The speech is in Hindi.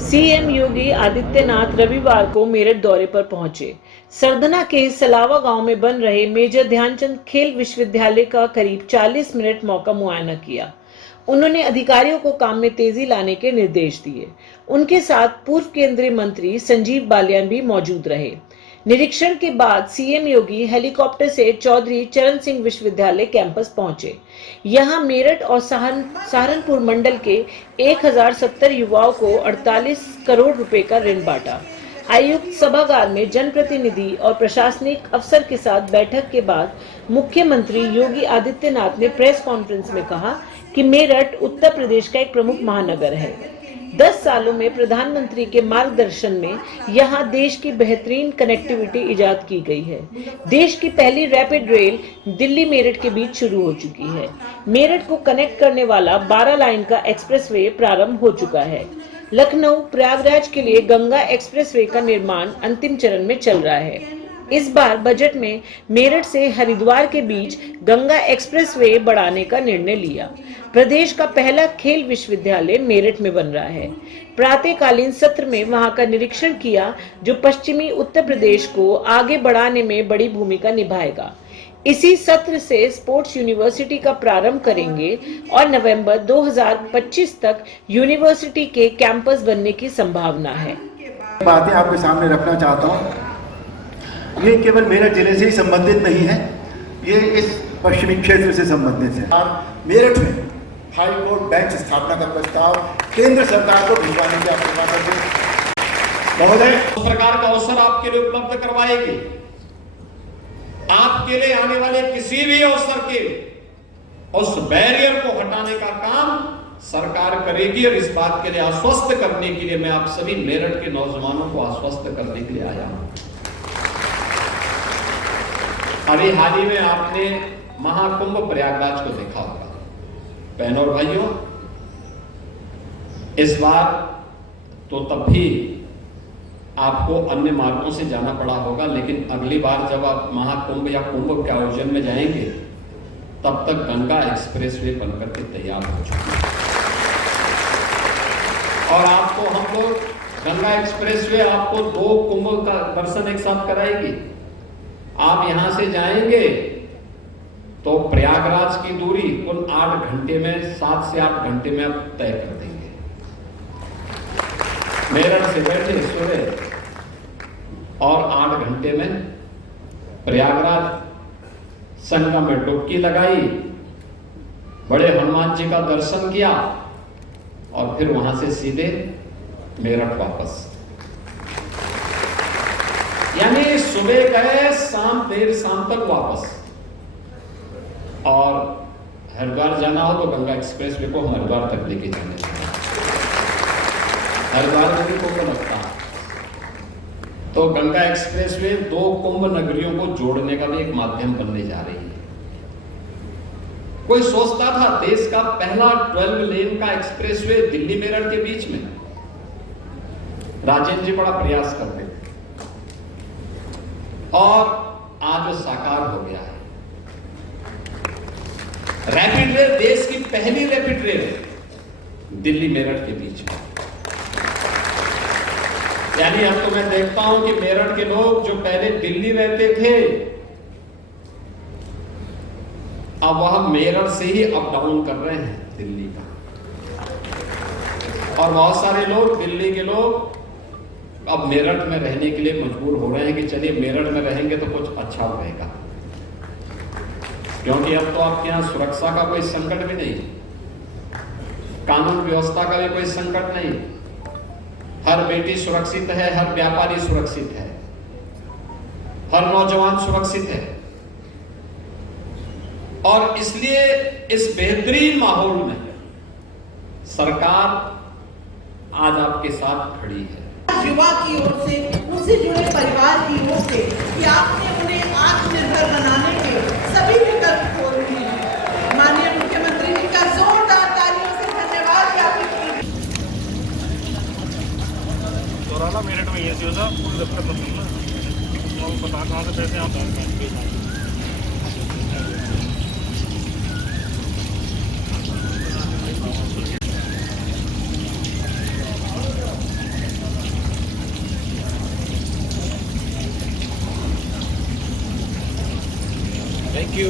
सीएम योगी आदित्यनाथ रविवार को मेरठ दौरे पर पहुंचे। सरधना के सलावा गांव में बन रहे मेजर ध्यानचंद खेल विश्वविद्यालय का करीब 40 मिनट मौका मुआयना किया। उन्होंने अधिकारियों को काम में तेजी लाने के निर्देश दिए। उनके साथ पूर्व केंद्रीय मंत्री संजीव बालियान भी मौजूद रहे। निरीक्षण के बाद सीएम योगी हेलीकॉप्टर से चौधरी चरण सिंह विश्वविद्यालय कैंपस पहुंचे। यहां मेरठ और सहारनपुर मंडल के 1070 युवाओं को 48 करोड़ रुपए का ऋण बांटा। आयुक्त सभागार में जनप्रतिनिधि और प्रशासनिक अफसर के साथ बैठक के बाद मुख्यमंत्री योगी आदित्यनाथ ने प्रेस कॉन्फ्रेंस में कहा कि मेरठ उत्तर प्रदेश का एक प्रमुख महानगर है। 10 सालों में प्रधानमंत्री के मार्गदर्शन में यहां देश की बेहतरीन कनेक्टिविटी इजाद की गई है। देश की पहली रैपिड रेल दिल्ली मेरठ के बीच शुरू हो चुकी है। मेरठ को कनेक्ट करने वाला 12 लाइन का एक्सप्रेसवे प्रारंभ हो चुका है। लखनऊ प्रयागराज के लिए गंगा एक्सप्रेसवे का निर्माण अंतिम चरण में चल रहा है। इस बार बजट में मेरठ से हरिद्वार के बीच गंगा एक्सप्रेसवे बढ़ाने का निर्णय लिया। प्रदेश का पहला खेल विश्वविद्यालय मेरठ में बन रहा है। प्रातःकालीन सत्र में वहां का निरीक्षण किया, जो पश्चिमी उत्तर प्रदेश को आगे बढ़ाने में बड़ी भूमिका निभाएगा। इसी सत्र से स्पोर्ट्स यूनिवर्सिटी का प्रारंभ करेंगे और नवंबर 2025 तक यूनिवर्सिटी के कैंपस बनने की संभावना है। बातें आपके सामने रखना चाहता हूँ। ये केवल मेरठ जिले से ही संबंधित नहीं है, ये इस पश्चिमी क्षेत्र से संबंधित है। और मेरठ में हाई कोर्ट बेंच स्थापना का प्रस्ताव केंद्र सरकार को भिजवाने की आपके महोदय प्रकार का अवसर आपके लिए उपलब्ध करवाएगी। आपके लिए आने वाले किसी भी अवसर के उस बैरियर को हटाने का काम सरकार करेगी और इस बात के लिए आश्वस्त करने के लिए मैं आप सभी मेरठ के नौजवानों को आश्वस्त करने के लिए आया हूं। अभी हाल ही में आपने महाकुंभ प्रयागराज को देखा होगा। बहनों और भाइयों, इस बार तो तब भी आपको अन्य मार्गों से जाना पड़ा होगा, लेकिन अगली बार जब आप महाकुंभ या कुंभ के आयोजन में जाएंगे तब तक गंगा एक्सप्रेसवे बनकर के तैयार हो चुकी है। और आपको हम लोग गंगा एक्सप्रेसवे आपको 2 कुंभ का दर्शन एक साथ कराएगी। आप यहां से जाएंगे तो प्रयागराज की दूरी कुल 8 घंटे में, 7 से 8 घंटे में आप तय कर देंगे। मेरठ से बैठे सुबह और 8 घंटे में प्रयागराज संगम में डुबकी लगाई, बड़े हनुमान जी का दर्शन किया और फिर वहां से सीधे मेरठ वापस। यानी सुबह गए, देर शाम तक वापस। और हरिद्वार जाना हो तो गंगा एक्सप्रेसवे को हम हरिद्वार तक लेके जाने चाहिए। हरिद्वार में भी कुंभ लगता है, तो गंगा एक्सप्रेसवे 2 कुंभ नगरियों को जोड़ने का भी एक माध्यम बनने जा रही है। कोई सोचता था देश का पहला 12 लेन का एक्सप्रेसवे दिल्ली मेरठ के बीच में, राजेंद्र जी बड़ा प्रयास करते थे और आज वो साकार हो गया है। रैपिड रेल, देश की पहली रैपिड रेल दिल्ली मेरठ के बीच में। यानी अब तो मैं देखता हूं कि मेरठ के लोग जो पहले दिल्ली रहते थे, अब वह मेरठ से ही अप डाउन कर रहे हैं दिल्ली का। और बहुत सारे लोग, दिल्ली के लोग अब मेरठ में रहने के लिए मजबूर हो रहे हैं कि चलिए मेरठ में रहेंगे तो कुछ अच्छा रहेगा, क्योंकि अब तो आपके यहां सुरक्षा का कोई संकट भी नहीं, कानून व्यवस्था का भी कोई संकट नहीं, हर बेटी सुरक्षित है, हर व्यापारी सुरक्षित है, हर नौजवान सुरक्षित है। और इसलिए इस बेहतरीन माहौल में सरकार आज आपके साथ खड़ी है। युवा की ओर से, उनसे जुड़े परिवार की ओर से कि आपने उन्हें आत्मनिर्भर बनाने के सभी विकल्प खोल दिए हैं। माननीय मुख्यमंत्री जी का जोरदार तालियों से धन्यवाद ज्ञापित कीजिए। मेरठ में ये बता कहाँ से पैसे आप थैंक यू।